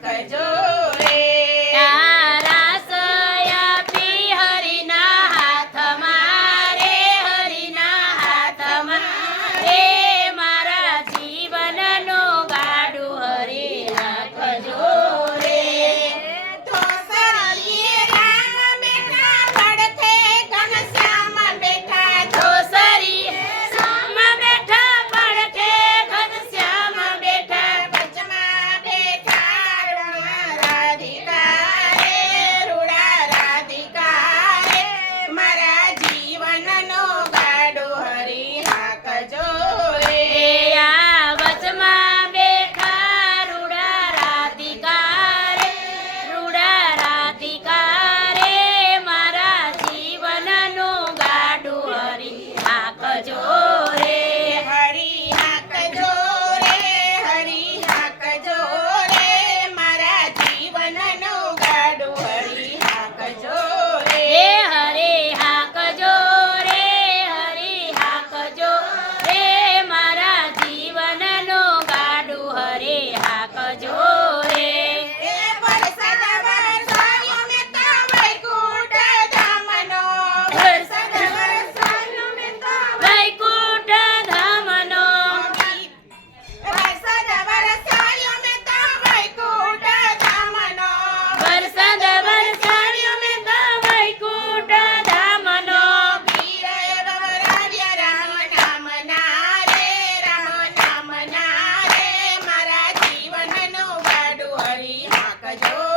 大丈。cayó.